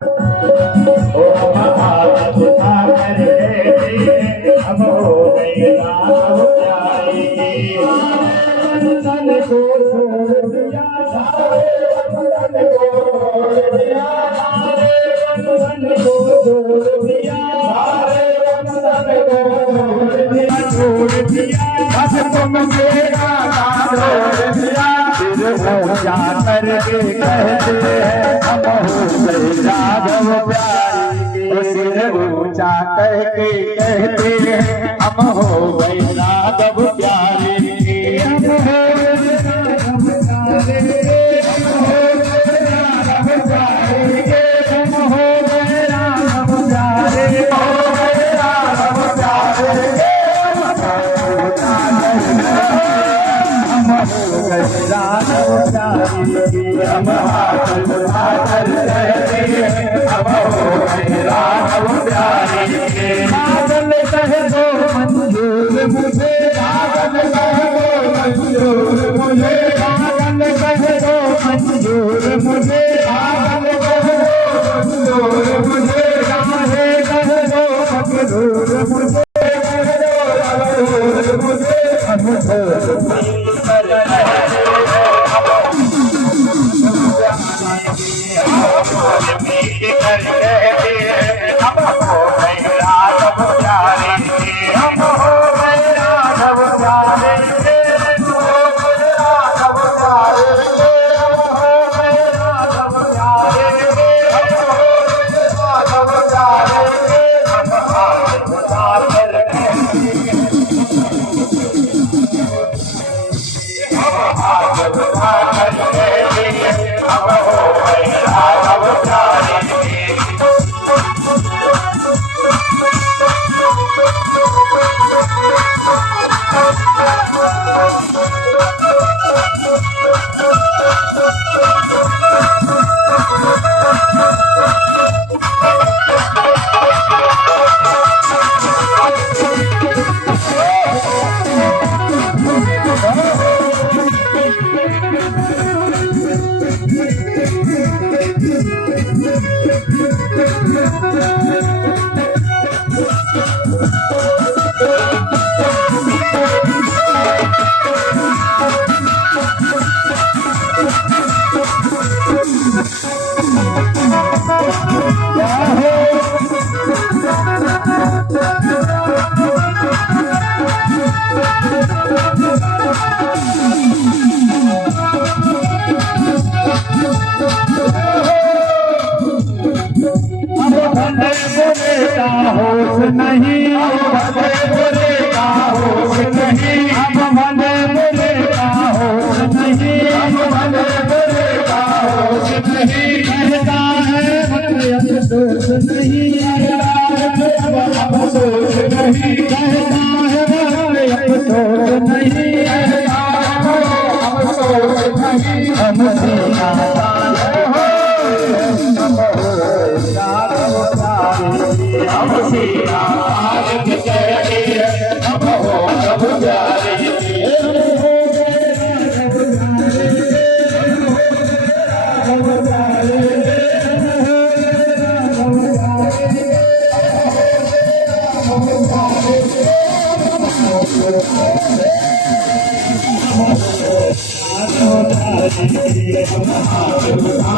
ओ हम हाथ उठा कर बैठे, अब हो गई रात प्यारी। वतन को छोड़ दिया, सारे वतन को छोड़ दिया, सारे वतन को छोड़ दिया, सारे वतन को छोड़ दिया, बस तुम मेरा छोड़ दिया। फिर ऊंचा करके कहते हैं हम हो गए राघव प्यारी, सिर ऊंचा करके कहते हैं हम हो गए राघव प्यारे। हम हो गए राघव प्यारे, हम हो गए राघव प्यारे, हम हो गए राघव प्यारे, हो गए राघव प्यारे। हम हो गए राघव प्यारे, हम हाथ उठाकर कहते हैं हम हो गए राघव प्यारे। पागल कह दो मंजूर मुझे, पागल कह दो मंजूर मुझे, पागल कह दो मंजूर मुझे, पागल कह दो मंजूर मुझे, चाहे कह दो मकरूर मुझे, कह दो मकरूर मुझे। होश नहीं, भले बुरे का होश नहीं, अब भले बुरे का होश नहीं, अब भले बुरे का होश नहीं। कहता है भले अफसोस नहीं, अब अफसोस नहीं, कहता है भले अफसोस नहीं, कहता है अफसोस नहीं। हम सीना हम सीना आग कहते हैं हम हो सब प्यारे। हम हो गए राघव प्यारे, हम हो गए राघव प्यारे, हम हो गए राघव प्यारे, हम हो गए हम हाथ उठाकर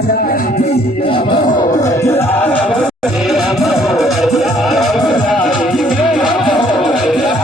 कहते हैं हम हो गए राघव प्यारे।